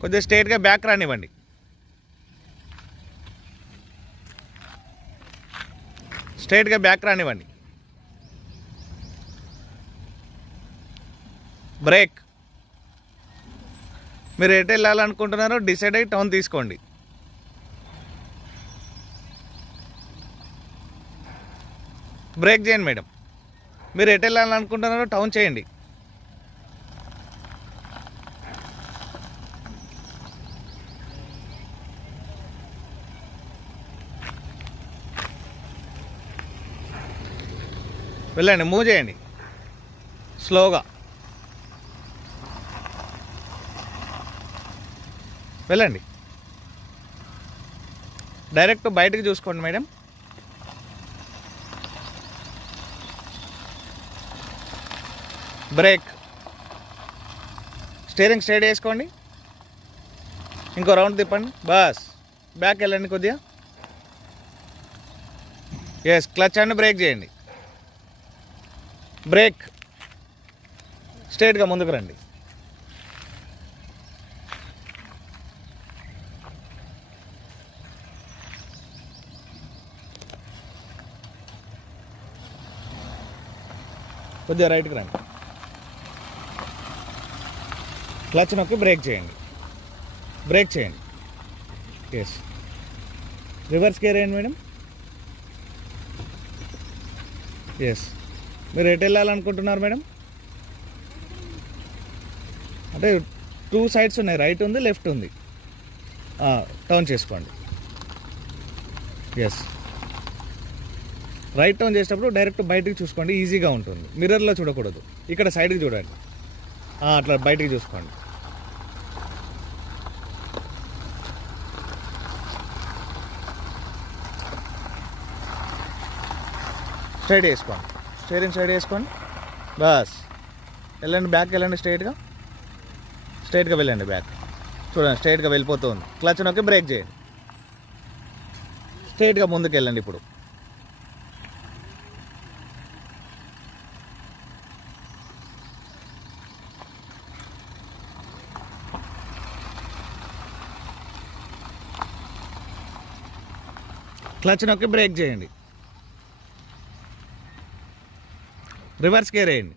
కొద్దిగా స్ట్రైట్గా బ్యాక్ రానివ్వండి. స్ట్రైట్గా బ్యాక్ రానివ్వండి. బ్రేక్. మీరు ఎటు వెళ్ళాలనుకుంటున్నారో డిసైడ్ అయ్యి టర్న్ తీసుకోండి. బ్రేక్ చేయండి మేడం. మీరు ఎటు వెళ్ళాలనుకుంటున్నారో టర్న్ చేయండి. వెళ్ళండి, మూవ్ చేయండి స్లోగా. వెళ్ళండి. డైరెక్ట్ బయటకు చూసుకోండి మేడం. బ్రేక్. స్టీరింగ్ స్ట్రైట్ వేసుకోండి. ఇంకో రౌండ్ తిప్పండి. బస్ బ్యాక్ వెళ్ళండి కొద్దిగా. ఎస్, క్లచ్ అండ్ బ్రేక్ చేయండి. బ్రేక్. స్ట్రైట్గా ముందుకు రండి. కొద్దిగా రైట్కి రండి. క్లచ్ నొక్కి బ్రేక్ చేయండి. బ్రేక్ చేయండి. ఎస్. రివర్స్ గేర్ వేయండి మేడం. ఎస్. మీరు ఎటు వెళ్ళాలనుకుంటున్నారు మేడం? అంటే 2 సైడ్స్ ఉన్నాయి, రైట్ ఉంది, లెఫ్ట్ ఉంది. టర్న్ చేసుకోండి. ఎస్. రైట్ టర్న్ చేసేటప్పుడు డైరెక్ట్ బయటికి చూసుకోండి, ఈజీగా ఉంటుంది. మిర్రర్లో చూడకూడదు, ఇక్కడ సైడ్కి చూడండి. అట్లా బయటికి చూసుకోండి. స్ట్రైట్ వేసుకోండి. స్టీరింగ్ సైడ్ వేసుకోండి. బస్ వెళ్ళండి, బ్యాక్ వెళ్ళండి. స్ట్రైట్గా వెళ్ళండి బ్యాక్. చూడండి స్ట్రైట్గా వెళ్ళిపోతూ ఉంది. క్లచ్ నొక్కి బ్రేక్ చేయండి. స్ట్రైట్గా ముందుకు వెళ్ళండి. ఇప్పుడు క్లచ్ నొక్కి బ్రేక్ చేయండి. రివర్స్ గేర్ వేయండి.